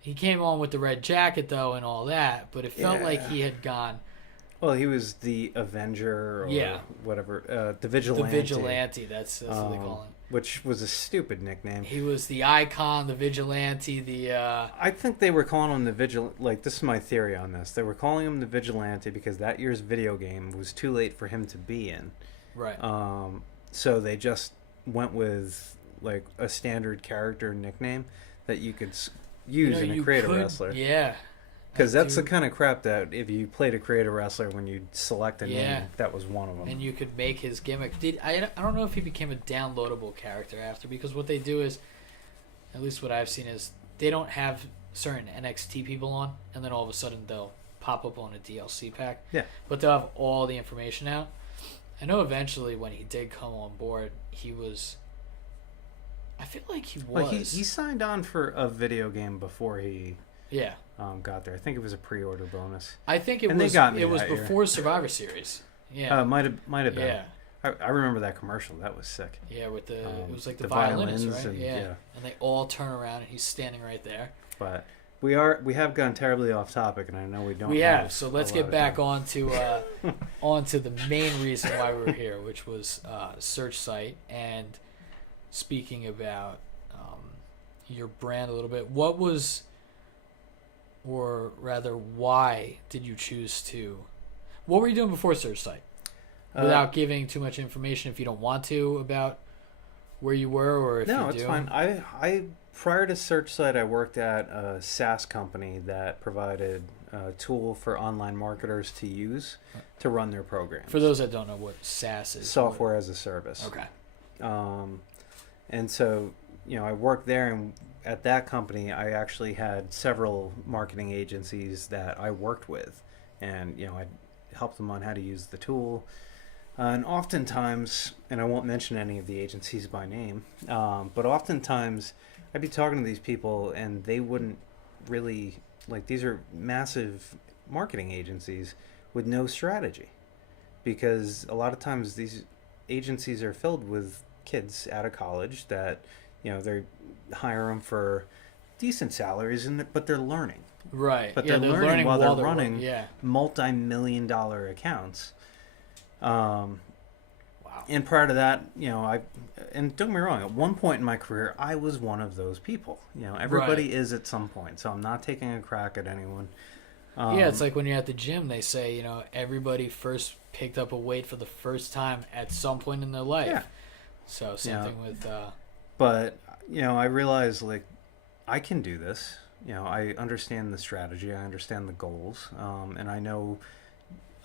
He came on with the red jacket, though, and all that, but it felt like he had gone... Well, he was the Avenger, or whatever, the Vigilante. The Vigilante, that's what they call him. Which was a stupid nickname. He was the icon, the Vigilante, the... I think they were calling him the Vigilante. Like, this is my theory on this. They were calling him the Vigilante because that year's video game was too late for him to be in. Right. So they just went with, like, a standard character nickname that you could use in a creative wrestler. Yeah. Because that's the kind of crap that if you played a creative wrestler, when you select a name, that was one of them. And you could make his gimmick. I don't know if he became a downloadable character after, because what they do is, at least what I've seen is, they don't have certain NXT people on, and then all of a sudden they'll pop up on a DLC pack. Yeah. But they'll have all the information out. I know eventually when he did come on board, he was... I feel like he was... Well, he signed on for a video game before he... Yeah. Got there. I think it was a pre-order bonus. I think it was before Survivor Series. Yeah. Might have been. Yeah. I remember that commercial. That was sick. Yeah, with it was like the violins, right? And, yeah. And they all turn around and he's standing right there. But we have gone terribly off topic, and I know we don't. We have. So let's get back onto the main reason why we were here, which was Search Site. And speaking about your brand a little bit, what was... Or rather, why did you choose to... What were you doing before Search Site? Without giving too much information, if you don't want to, about where you were, or if you do. No, it's fine. I prior to Search Site, I worked at a SaaS company that provided a tool for online marketers to use to run their programs. For those that don't know what SaaS is. Software as a service. Okay. And so, I worked there, and at that company, I actually had several marketing agencies that I worked with, and I helped them on how to use the tool. And oftentimes, and I won't mention any of the agencies by name, but oftentimes I'd be talking to these people, and they wouldn't really, like, these are massive marketing agencies with no strategy, because a lot of times these agencies are filled with kids out of college that they hire them for decent salaries, but they're learning. Right. But they're learning while they're running yeah. multi-million-dollar accounts. Wow. And prior to that, and don't get me wrong, at one point in my career, I was one of those people. Everybody is at some point, so I'm not taking a crack at anyone. Yeah, it's like when you're at the gym, they say, everybody first picked up a weight for the first time at some point in their life. Yeah. So same thing with... But, I realized, like, I can do this. I understand the strategy. I understand the goals. And I know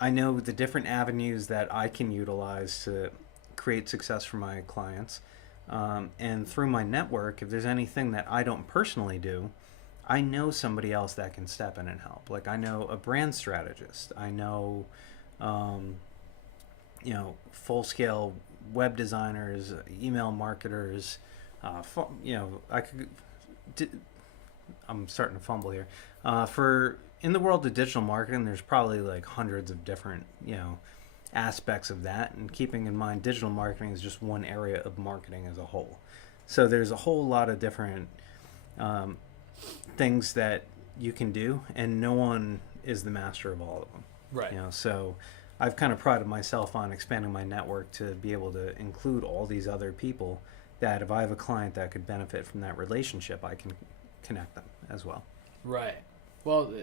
the different avenues that I can utilize to create success for my clients. And through my network, if there's anything that I don't personally do, I know somebody else that can step in and help. Like, I know a brand strategist. I know, full-scale web designers, email marketers. I'm starting to fumble here. In the world of digital marketing, there's probably like hundreds of different, aspects of that. And keeping in mind, digital marketing is just one area of marketing as a whole. So there's a whole lot of different things that you can do, and no one is the master of all of them. Right. So I've kind of prided myself on expanding my network to be able to include all these other people that if I have a client that could benefit from that relationship, I can connect them as well. Right. Well,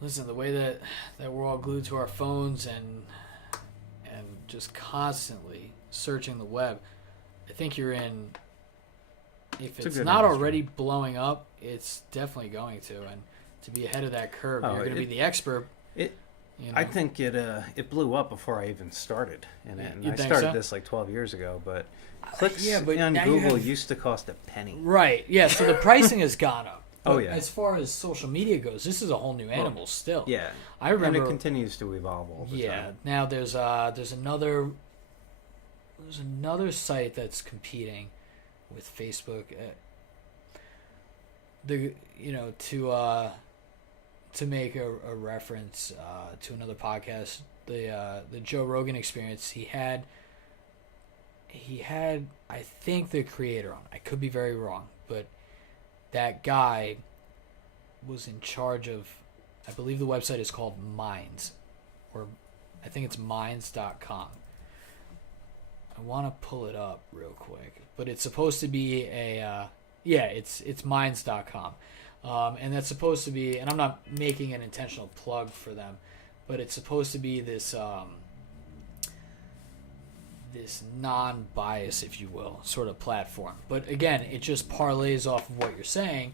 listen, the way that we're all glued to our phones and just constantly searching the web, I think you're in. If it's not already blowing up, it's definitely going to. And to be ahead of that curve, you're going to be the expert. I think it blew up before I even started in it. And I started this like 12 years ago, but clicks on Google used to cost a penny. Right. Yeah. So the pricing has gone up. But yeah. As far as social media goes, this is a whole new animal still. Yeah. I remember. And it continues to evolve all the time. Yeah. Now there's another site that's competing with Facebook. To make a reference to another podcast, the Joe Rogan Experience, he had I think the creator on. I could be very wrong, but that guy was in charge of, I believe the website is called Minds, or I think it's minds.com. I want to pull it up real quick, but it's supposed to be it's minds.com. And that's supposed to be, and I'm not making an intentional plug for them, but it's supposed to be this this non-bias, if you will, sort of platform. But again, it just parlays off of what you're saying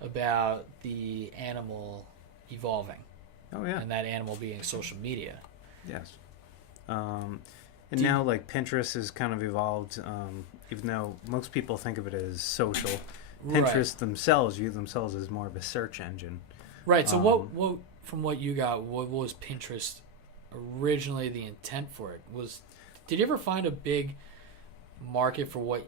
about the animal evolving. Oh yeah. And that animal being social media. Yes. And now like Pinterest has kind of evolved, even though most people think of it as social. Pinterest themselves view themselves as more of a search engine. Right. So what from what you got, what was Pinterest originally the intent for it? Did you ever find a big market for what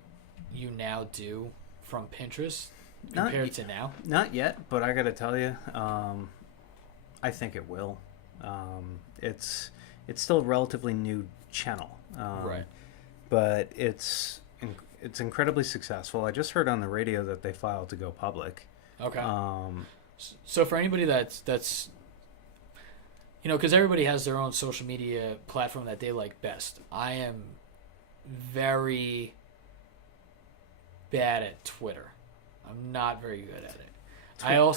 you now do from Pinterest compared to now? Not yet, but I got to tell you, I think it will. It's still a relatively new channel, right? But it's incredibly successful. I just heard on the radio that they filed to go public. Okay. So for anybody that's because everybody has their own social media platform that they like best. I am very bad at Twitter. I'm not very good at it.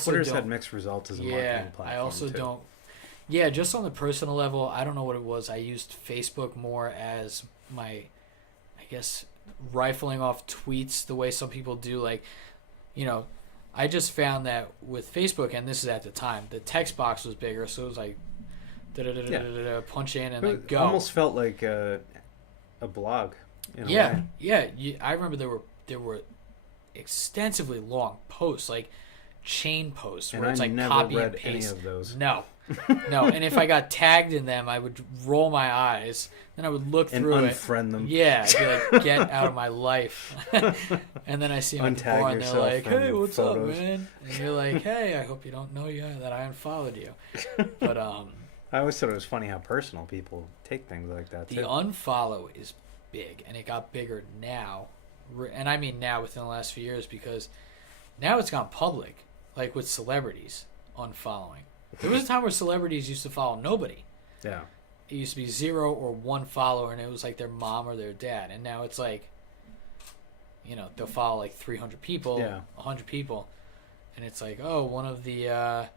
Twitter's had mixed results as a marketing platform. I also too. don't. Yeah, just on the personal level, I don't know what it was. I used Facebook more as my, I guess, rifling off tweets the way some people do. Like, I just found that with Facebook, and this is at the time, the text box was bigger, so it was like, punch in and then go. It almost felt like a blog. Yeah. I remember there were extensively long posts, like chain posts, where it's like copy and paste. Any of those. No. And if I got tagged in them, I would roll my eyes. Then I would look through and it. unfriend them. Yeah, I'd be like, get out of my life. And then I see them at the bar, and they're like, hey, what's up, man? And you're like, hey, I hope you don't know that I unfollowed you. But I always thought it was funny how personal people take things like that, too. The unfollow is big, and it got bigger now. And I mean now within the last few years, because now it's gone public, like with celebrities unfollowing. There was a time where celebrities used to follow nobody. Yeah. It used to be 0 or 1 follower, and it was like their mom or their dad. And now it's like, they'll follow like 300 people, 100 people. And it's like, oh, one of the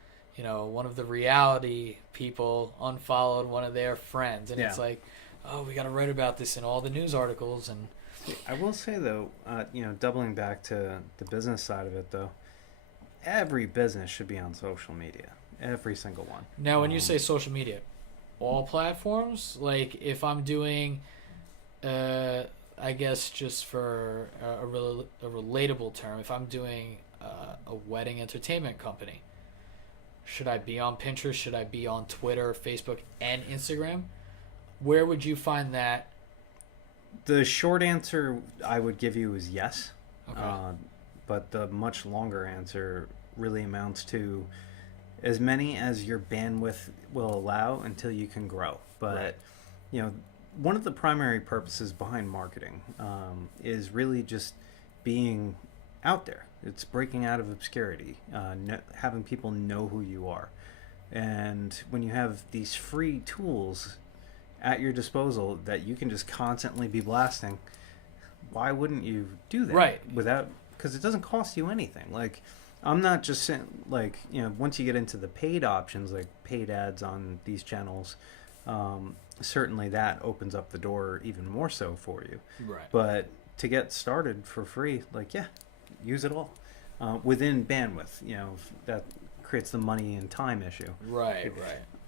reality people unfollowed one of their friends. And it's like, oh, we got to write about this in all the news articles. And I will say, though, doubling back to the business side of it, though, every business should be on social media. Every single one. Now, when you say social media, all platforms? Like, if I'm doing, I guess just for a relatable term, if I'm doing a wedding entertainment company, should I be on Pinterest? Should I be on Twitter, Facebook, and Instagram? Where would you find that? The short answer I would give you is yes. Okay. But the much longer answer really amounts to as many as your bandwidth will allow until you can grow. But, one of the primary purposes behind marketing is really just being out there. It's breaking out of obscurity, having people know who you are. And when you have these free tools at your disposal that you can just constantly be blasting, why wouldn't you do that? Right. Without, because it doesn't cost you anything. Like, I'm not just saying, like, once you get into the paid options, like paid ads on these channels, certainly that opens up the door even more so for you. Right. But to get started for free, like, yeah, use it all within bandwidth. That creates the money and time issue. Right.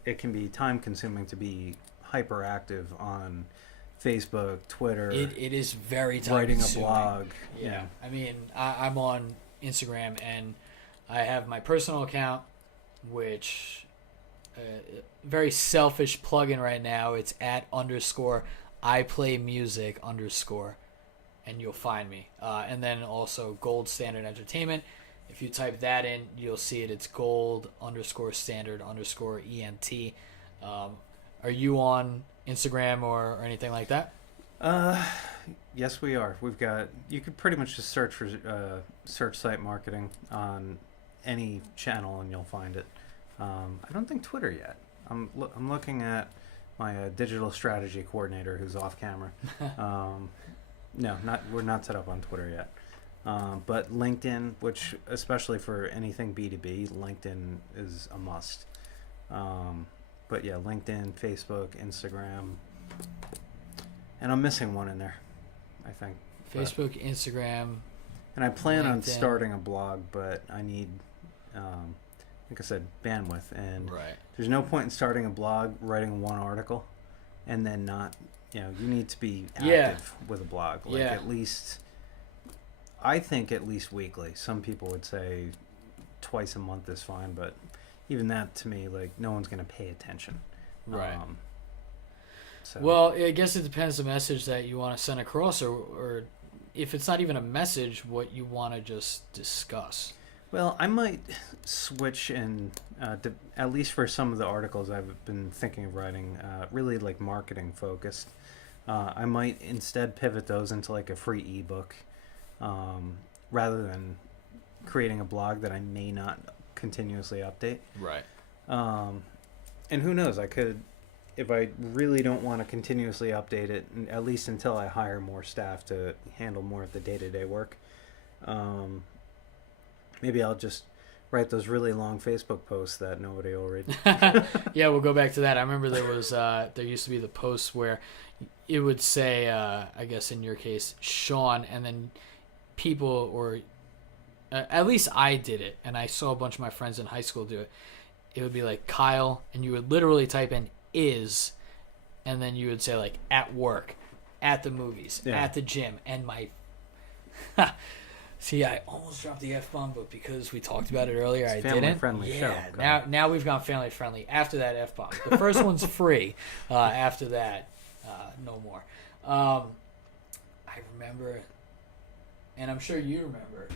It can be time consuming to be hyperactive on Facebook, Twitter. It is very time writing consuming. A blog. Yeah. I mean, I'm on Instagram, and I have my personal account, which very selfish plugin right now. It's @_I_play_music_, and you'll find me. And then also Gold Standard Entertainment. If you type that in, you'll see it. It's Gold_Standard_ENT. Are you on Instagram or anything like that? Yes, we are. We've got. You could pretty much just search for search site marketing on any channel, and you'll find it. I don't think Twitter yet. I'm looking at my digital strategy coordinator, who's off camera. No, we're not set up on Twitter yet. But LinkedIn, which especially for anything B2B, LinkedIn is a must. But yeah, LinkedIn, Facebook, Instagram, and I'm missing one in there, I think. Facebook, Instagram. And I plan on LinkedIn. starting a blog, but I need, like I said, bandwidth. And Right. there's no point in starting a blog, writing one article, and then not, you need to be active with a blog. Like at least, I think at least weekly. Some people would say twice a month is fine, but even that to me, like, no one's going to pay attention. Right. So. Well, I guess it depends the message that you want to send across, or if it's not even a message, what you want to just discuss. Well, I might switch and, at least for some of the articles I've been thinking of writing, really like marketing focused. I might instead pivot those into like a free ebook, rather than creating a blog that I may not continuously update. Right. And who knows, I could, if I really don't want to continuously update it, at least until I hire more staff to handle more of the day-to-day work, maybe I'll just write those really long Facebook posts that nobody will read. Yeah, we'll go back to that. I remember there used to be the posts where it would say, I guess in your case, Sean, and then people, or at least I did it, and I saw a bunch of my friends in high school do it. It would be like Kyle, and you would literally type in is, and then you would say like at work, at the movies, at the gym, and my see, I almost dropped the F-bomb, but because we talked about it earlier, I didn't. Family-friendly show. Now we've gone family-friendly after that F-bomb. The first one's free. After that, no more. I remember, and I'm sure you remember,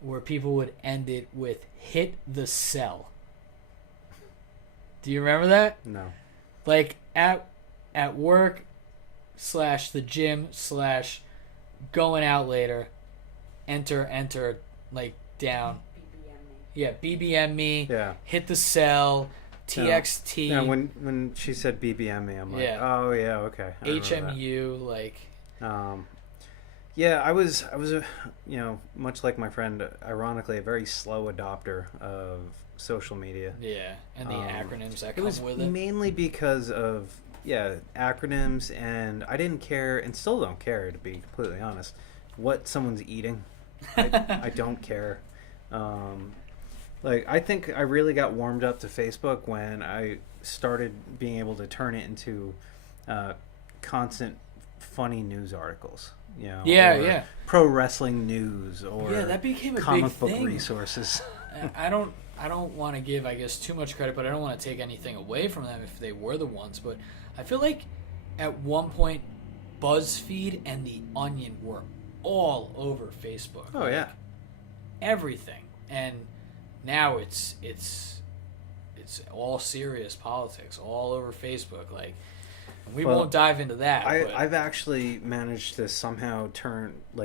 where people would end it with "hit the cell." Do you remember that? No. Like at work / the gym / going out later. Enter, like down. Yeah, BBM me. Yeah. Hit the cell. TXT. Yeah, when she said BBM me, I'm like, oh yeah, okay. I remember HMU, that. like. Yeah, I was much like my friend, ironically, a very slow adopter of social media. Yeah, and the acronyms that come with it. It was mainly because of acronyms, and I didn't care, and still don't care, to be completely honest, what someone's eating. I don't care. I think I really got warmed up to Facebook when I started being able to turn it into constant funny news articles. Pro wrestling news, or that became a comic big book thing. resources. I don't want to give, I guess, too much credit, but I don't want to take anything away from them if they were the ones. But I feel like at one point, BuzzFeed and The Onion were all over Facebook. Oh, yeah. Everything. And now it's all serious politics all over Facebook. Like, We won't dive into that. I've actually managed to somehow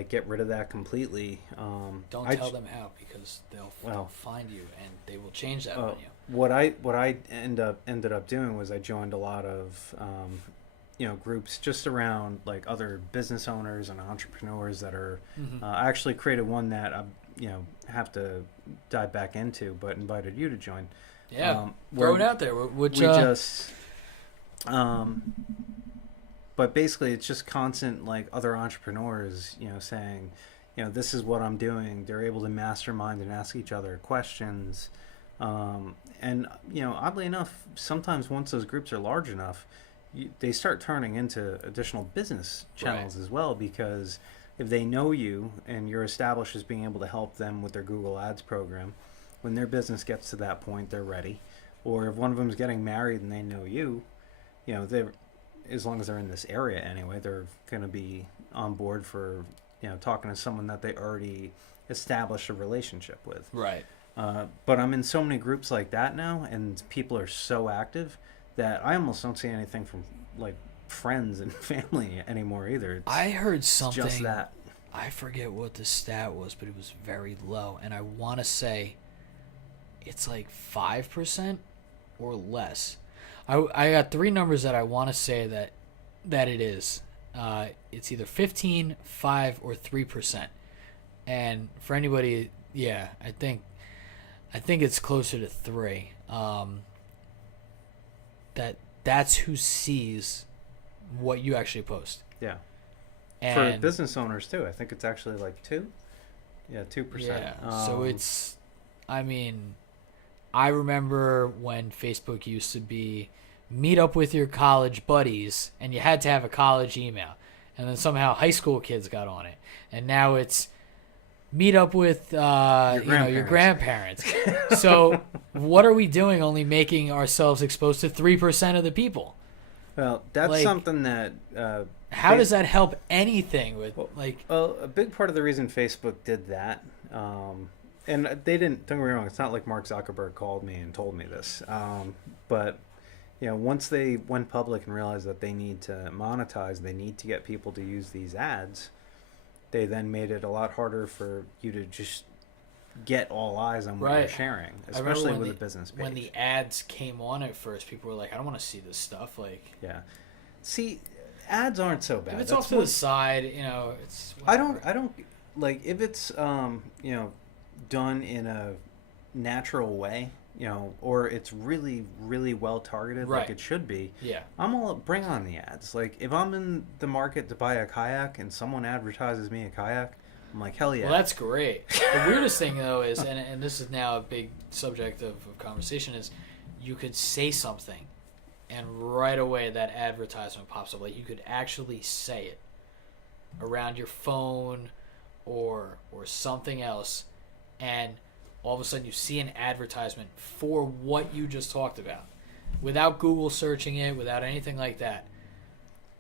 get rid of that completely. Don't tell them how, because they'll find you and they will change that on you. What I ended up doing was I joined a lot of groups just around like other business owners and entrepreneurs that are. I actually created one that I have to dive back into, but invited you to join. Yeah, throw it out there. But basically, it's just constant, like, other entrepreneurs, saying, this is what I'm doing. They're able to mastermind and ask each other questions. And, oddly enough, sometimes once those groups are large enough, they start turning into additional business channels as well, because if they know you and you're established as being able to help them with their Google Ads program, when their business gets to that point, they're ready. Or if one of them is getting married and they know you, they're, as long as they're in this area anyway, they're going to be on board for, talking to someone that they already established a relationship with. Right. But I'm in so many groups like that now, and people are so active that I almost don't see anything from, like, friends and family anymore either. I heard something. Just that. I forget what the stat was, but it was very low. And I want to say it's like 5% or less. I got three numbers that I want to say that it is. It's either 15, 5, or 3%. And for anybody, I think it's closer to 3. That's who sees what you actually post. Yeah. And for business owners too, I think it's actually like 2. Yeah, 2%. Yeah. So it's, I mean, I remember when Facebook used to be meet up with your college buddies, and you had to have a college email, and then somehow high school kids got on it, and now it's meet up with your grandparents. So what are we doing? Only making ourselves exposed to 3% of the people. Well, that's like, something that. How does that help anything with Well, a big part of the reason Facebook did that, and they didn't. Don't get me wrong. It's not like Mark Zuckerberg called me and told me this, but once they went public and realized that they need to monetize, they need to get people to use these ads. They then made it a lot harder for you to just get all eyes on what you're sharing, especially with a business page. When the ads came on at first, people were like, I don't want to see this stuff. Yeah. See, ads aren't so bad. If it's off to the side, it's whatever. I don't like if it's done in a natural way, or it's really, really well targeted like it should be. Yeah. I'm all bring on the ads. Like if I'm in the market to buy a kayak and someone advertises me a kayak, I'm like, hell yeah. Well, that's great. The weirdest thing though is, and this is now a big subject of conversation, is you could say something and right away that advertisement pops up. Like you could actually say it around your phone or something else, and all of a sudden you see an advertisement for what you just talked about without Google searching it, without anything like that.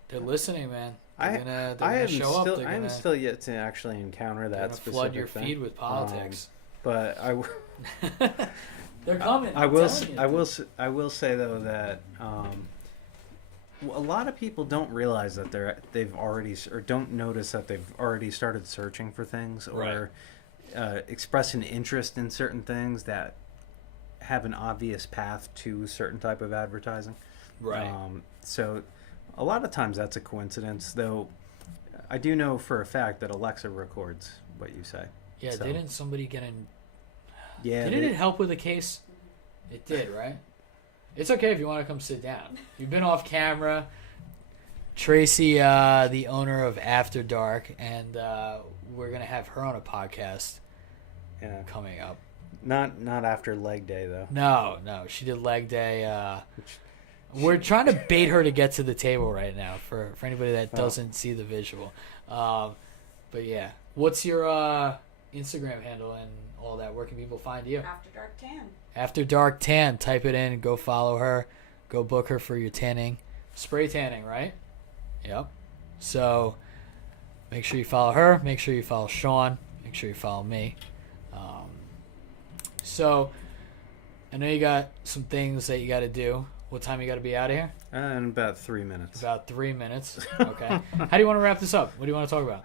They're listening, man. They're gonna show up. I am still yet to actually encounter that specific flood your thing. feed with politics. But they're coming. I will say though that a lot of people don't realize that they've already, or don't notice that they've already started searching for things, or express an interest in certain things that have an obvious path to a certain type of advertising. Right. So a lot of times that's a coincidence, though. I do know for a fact that Alexa records what you say. Yeah, so. Didn't somebody get in? Yeah. Didn't it help with the case? It did, right? It's okay if you want to come sit down. You've been off camera. Tracy, the owner of After Dark, and we're going to have her on a podcast coming up. Not after leg day, though. No. She did leg day. We're trying to bait her to get to the table right now for anybody that doesn't see the visual. But yeah. What's your Instagram handle and all that? Where can people find you? After Dark Tan. After Dark Tan. Type it in. Go follow her. Go book her for your tanning. Spray tanning, right? Yep. So make sure you follow her. Make sure you follow Sean. Make sure you follow me. So I know you got some things that you got to do. What time you got to be out of here? In about 3 minutes. About 3 minutes. Okay. How do you want to wrap this up? What do you want to talk about?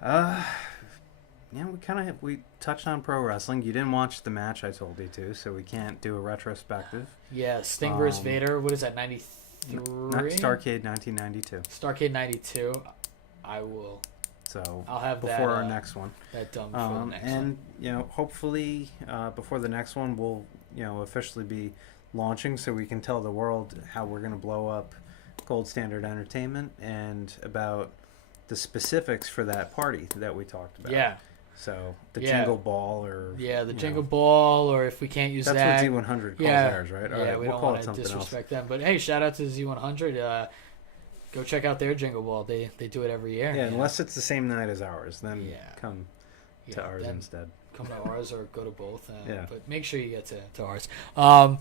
Yeah, we touched on pro wrestling. You didn't watch the match I told you to, so we can't do a retrospective. Yeah, Sting versus Vader. What is that, 93? Starrcade 1992. Starrcade 92. I will. So I'll have before that, our next one. That done before the next and one. hopefully before the next one we'll officially be launching, so we can tell the world how we're going to blow up Gold Standard Entertainment and about the specifics for that party that we talked about. Yeah. So the Jingle Ball the Jingle Ball, or if we can't use that's that. That's what Z100 calls theirs, right? Yeah, All right, we we'll don't call want it to something disrespect else. them. But hey, shout out to Z100. Go check out their Jingle Ball. They do it every year. Yeah, unless it's the same night as ours, then come to ours then instead. Come to ours or go to both. But make sure you get to ours. All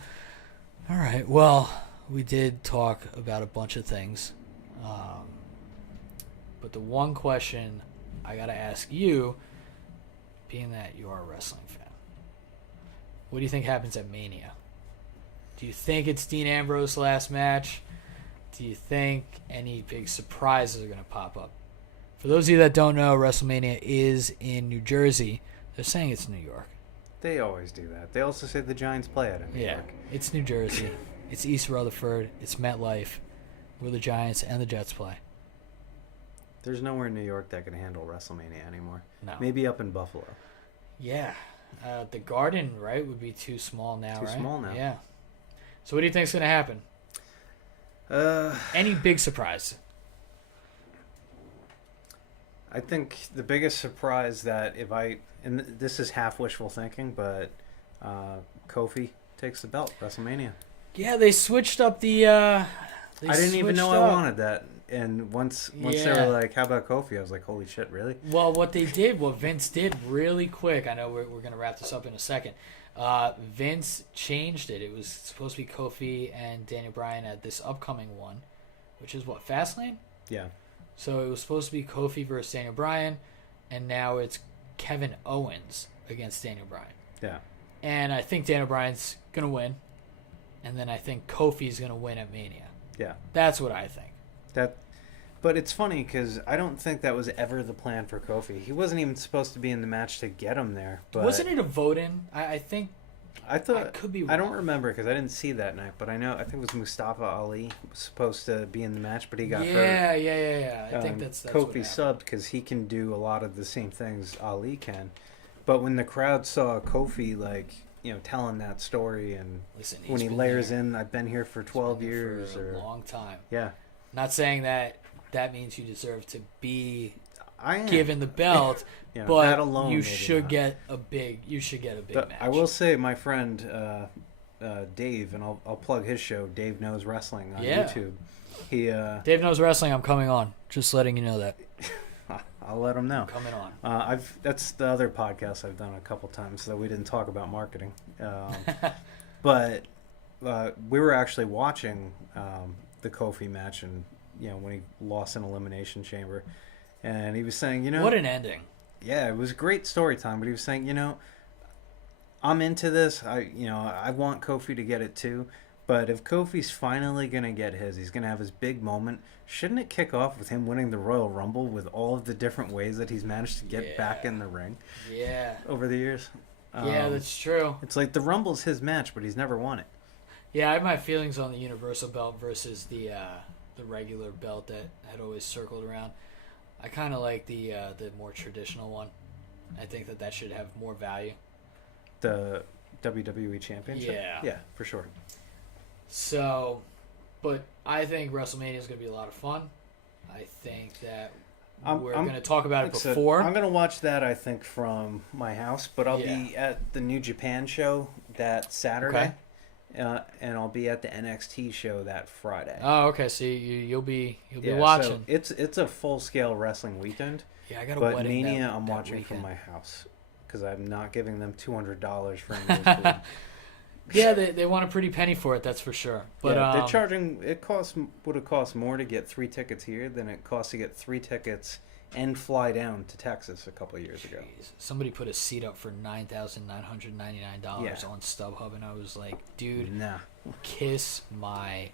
right. Well, we did talk about a bunch of things. But the one question I got to ask you, being that you are a wrestling fan, what do you think happens at Mania? Do you think it's Dean Ambrose's last match? Do you think any big surprises are going to pop up? For those of you that don't know, WrestleMania is in New Jersey. They're saying it's New York. They always do that. They also say the Giants play it in New York. Yeah, it's New Jersey. It's East Rutherford. It's MetLife, where the Giants and the Jets play. There's nowhere in New York that can handle WrestleMania anymore. No. Maybe up in Buffalo. Yeah. The Garden, right, would be too small now, Too small now. Yeah. So what do you think's going to happen? Any big surprise? I think the biggest surprise that and this is half wishful thinking, but Kofi takes the belt WrestleMania. Yeah, they switched up the. I didn't even know I wanted that, and once they were like, "How about Kofi?" I was like, "Holy shit, really?" Well, what Vince did really quick. I know we're gonna wrap this up in a second. Vince changed it. It was supposed to be Kofi and Daniel Bryan at this upcoming one, which is what, Fastlane? Yeah. So it was supposed to be Kofi versus Daniel Bryan, and now it's Kevin Owens against Daniel Bryan. Yeah. And I think Daniel Bryan's gonna win, and then I think Kofi's gonna win at Mania. Yeah. That's what I think. But it's funny because I don't think that was ever the plan for Kofi. He wasn't even supposed to be in the match to get him there. But wasn't it a vote-in? I think. I thought I could be wrong. I don't remember because I didn't see that night, but I think it was Mustafa Ali was supposed to be in the match, but he got hurt. Yeah. I think that's Kofi subbed because he can do a lot of the same things Ali can. But when the crowd saw Kofi, telling that story, and when he layers in, I've been here for 12 years for a long time. Yeah. Not saying that means you deserve to be I am. given the belt, but that alone, you maybe should not. get a big match. I will say, my friend Dave, and I'll plug his show, Dave Knows Wrestling on YouTube. Dave Knows Wrestling. I'm coming on. Just letting you know that. I'll let him know. I'm coming on. That's the other podcast I've done a couple times, though we didn't talk about marketing. But we were actually watching the Kofi match, and when he lost in Elimination Chamber, and he was saying, what an ending. Yeah, it was great story time, but he was saying, I'm into this. I want Kofi to get it too. But if Kofi's finally going to get he's going to have his big moment. Shouldn't it kick off with him winning the Royal Rumble with all of the different ways that he's managed to get back in the ring? Yeah. Over the years? Yeah, that's true. It's like the Rumble's his match, but he's never won it. Yeah, I have my feelings on the Universal belt versus the regular belt that had always circled around. I kind of like the more traditional one. I think that should have more value. The WWE Championship? Yeah. Yeah, for sure. So, but I think WrestleMania is going to be a lot of fun. I think that we're going to talk about it before. I'm going to watch that, I think, from my house, but I'll be at the New Japan show that Saturday. Okay. And I'll be at the NXT show that Friday. Oh, okay. So you'll be watching. So it's a full scale wrestling weekend. Yeah, I got a but wedding. Mania, I'm watching weekend. From my house because I'm not giving them $200 for a Yeah, they want a pretty penny for it. That's for sure. But they're charging. It would have cost more to get 3 tickets here than it cost to get 3 tickets and fly down to Texas a couple of years ago. Somebody put a seat up for $9,999 on StubHub, and I was like, dude, nah. kiss my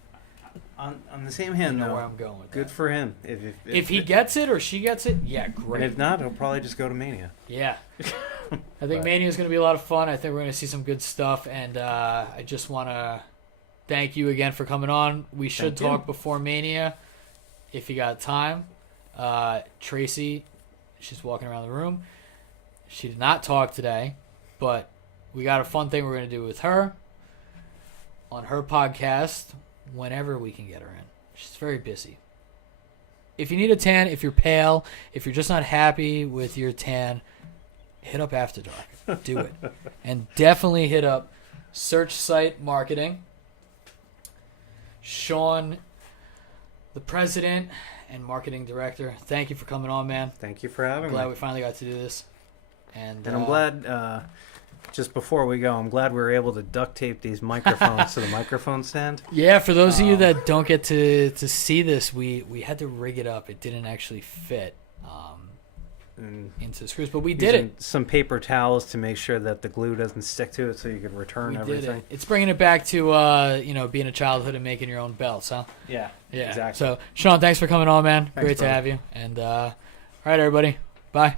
On the same hand, You know though, where I'm going with good that. for him. If he gets it or she gets it, yeah, and great. if not, he'll probably just go to Mania. Yeah. I think But- Mania is going to be a lot of fun. I think we're going to see some good stuff. And I just want to thank you again for coming on. We should Thank you. talk before Mania if you got time. Tracy, she's walking around the room. She did not talk today, but we got a fun thing we're going to do with her on her podcast whenever we can get her in. She's very busy. If you need a tan, if you're pale, if you're just not happy with your tan, hit up After Dark. Do it. And definitely hit up Search Site Marketing. Sean, the president and marketing director, thank you for coming on, man. Thank you for having I'm glad me. we finally got to do this. And I'm glad, just before we go, I'm glad we were able to duct tape these microphones to the microphone stand. Yeah, for those of you that don't get to see this, we had to rig it up. It didn't actually fit And into the screws, but we did using it. some paper towels to make sure that the glue doesn't stick to it so you can return We everything. did it. It's bringing it back to being a childhood and making your own belts, huh? Yeah, Yeah. exactly. So, Sean, thanks for coming on, man. Thanks, Great to brother. have you. And all right, everybody. Bye.